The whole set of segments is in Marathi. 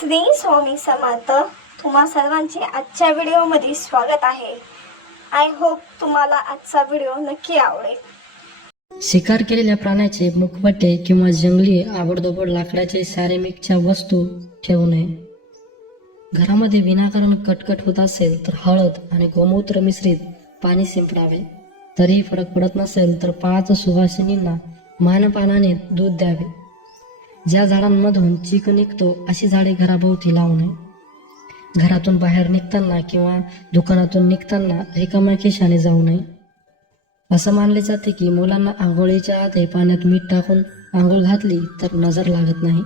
श्री स्वामी समर्थ. तुम्हा सर्वांचे आजच्या व्हिडिओमध्ये स्वागत आहे. आय होप तुम्हाला आजचा व्हिडिओ नक्की आवडेल. शिकार केलेल्या प्राण्याचे मुखवटे किंवा जंगली आवडदोबड लाकडाचे सॅरेमिकच्या वस्तू ठेवू नये. घरामध्ये विनाकारण कटकट होत असेल तर हळद आणि गोमूत्र मिश्रित पाणी शिंपडावे. तरीही फरक पडत नसेल तर पाच सुवासिनींना मानपानाने दूध द्यावे. ज्या झाडांमधून चीक निघतो अशी झाडे घराभोवती लावू नये घरातून बाहेर निघताना किंवा दुकानातून निघताना रिकाम्या खिशाने जाऊ नये. असं मानले जाते की मुलांना आंघोळीच्या आधी पाण्यात मीठ टाकून आंघोळ घातली तर नजर लागत नाही.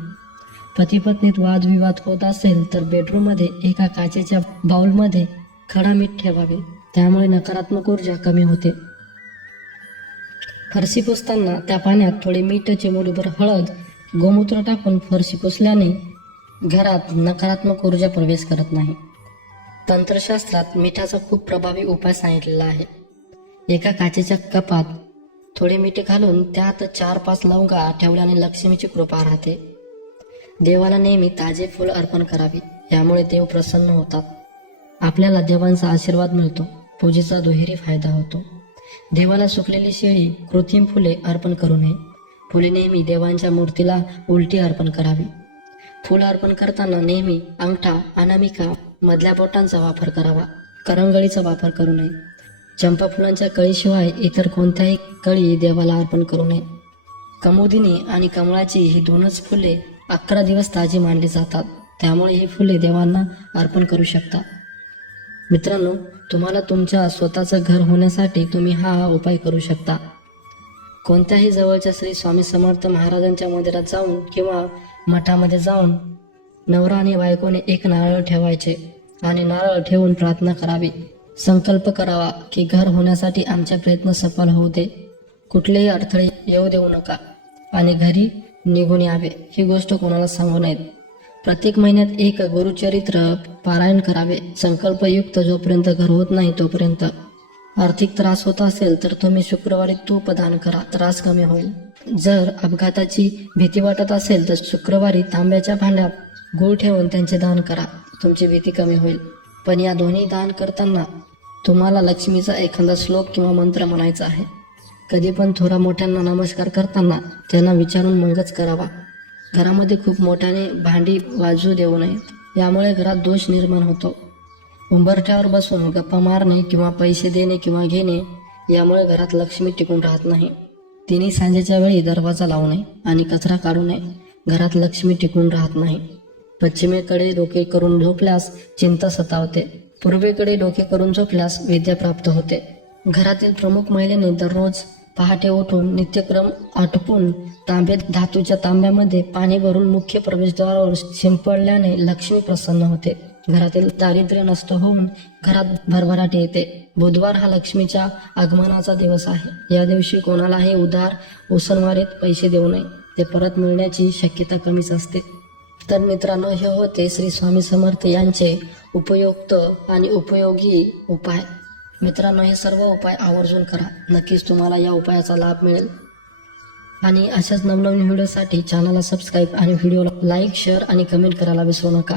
पती पत्नीत वादविवाद होत असेल तर बेडरूममध्ये एका काचेच्या बाउलमध्ये खडा मीठ ठेवावे. त्यामुळे नकारात्मक ऊर्जा कमी होते. फरशी पुसताना त्या पाण्यात थोडे मीठ चिमुडीभर हळद गोमूत्र टाकून फरशी पुसल्याने घरात नकारात्मक ऊर्जा प्रवेश करत नाही. तंत्रशास्त्रात मिठाचा खूप प्रभावी उपाय सांगितलेला आहे. एका काचेच्या कपात थोडे मीठ घालून त्यात चार पाच लवंगा ठेवल्याने लक्ष्मीची कृपा राहते. देवाला नेहमी ताजे फुल अर्पण करावे यामुळे देव प्रसन्न होतात. आपल्याला देवांचा आशीर्वाद मिळतो पूजेचा दुहेरी फायदा होतो. देवाला सुकलेली शेळी कृत्रिम फुले अर्पण करू नये. फुले नेहमी देवांच्या मूर्तीला उलटी अर्पण करावी. फुल अर्पण करताना नेहमी अंगठा अनामिका मधल्या बोटांचा वापर करावा. करंगळीचा वापर करू नये. चंपा फुलांच्या कळीशिवाय इतर कोणत्याही कळी देवाला अर्पण करू नये. कमोदिनी आणि कमळाची ही दोनच फुले अकरा दिवस ताजी मानली जातात. त्यामुळे ही फुले देवांना अर्पण करू शकता. मित्रांनो तुम्हाला तुमच्या स्वतःचं घर होण्यासाठी तुम्ही हा उपाय करू शकता. कोणत्याही जवळच्या श्री स्वामी समर्थ महाराजांच्या मंदिरात जाऊन किंवा मठामध्ये जाऊन नवरा आणि बायकोने एक नारळ ठेवायचे आणि नारळ ठेवून प्रार्थना करावी. संकल्प करावा की घर होण्यासाठी आमचे प्रयत्न सफल होऊ दे. कुठलेही अडथळे येऊ देऊ नका आणि घरी निघून यावे ही गोष्ट कोणाला सांगू नयेत प्रत्येक महिन्यात एक गुरुचरित्र पारायण करावे. संकल्पयुक्त जोपर्यंत घर होत नाही तोपर्यंत. आर्थिक त्रास होत असेल तर तुम्ही शुक्रवारी तूप दान करा. त्रास कमी होईल. जर अपघाताची भीती वाटत असेल तर शुक्रवारी तांब्याच्या भांड्यात गूळ ठेवून त्यांचे दान करा. तुमची भीती कमी होईल. पण या दोन्ही दान करताना तुम्हाला लक्ष्मीचा एखादा श्लोक किंवा मंत्र म्हणायचा आहे. कधी पण थोडा मोठ्यांना नमस्कार करताना त्यांना विचारून मगच करावा. घरामध्ये खूप मोठ्याने भांडी वाजू देऊ नयेत. यामुळे घरात दोष निर्माण होतो. उंबरठ्यावर बसून गप्पा मारणे किंवा पैसे देणे किंवा घेणे यामुळे घरात लक्ष्मी टिकून राहत नाही. तिने सांजेच्या वेळी दरवाजा लावू नये आणि कचरा काढू नये. घरात लक्ष्मी टिकून राहत नाही. पश्चिमेकडे डोके करून झोपल्यास चिंता सतावते. पूर्वेकडे डोके करून झोपल्यास विद्या प्राप्त होते. घरातील प्रमुख महिलेने दररोज पहाटे उठून नित्यक्रम आटपून तांब्यात धातूच्या तांब्यामध्ये पाणी भरून मुख्य प्रवेशद्वारावर शिंपडल्याने लक्ष्मी प्रसन्न होते. घरातील दारिद्र्य नष्ट होऊन घरात भरभराट येते. बुधवार हा लक्ष्मीच्या आगमनाचा दिवस आहे. या दिवशी कोणालाही उधार उसनवारीत पैसे देऊ नये. ते परत मिळण्याची शक्यता कमीच असते. तर मित्रांनो हे होते श्री स्वामी समर्थ यांचे उपयुक्त आणि उपयोगी उपाय. मित्रांनो हे सर्व उपाय आवर्जून करा. नक्कीच तुम्हाला या उपायाचा लाभ मिळेल. आणि अशाच नवनवीन व्हिडिओसाठी चॅनलला सबस्क्राईब आणि व्हिडिओला लाईक शेअर आणि कमेंट करायला विसरू नका.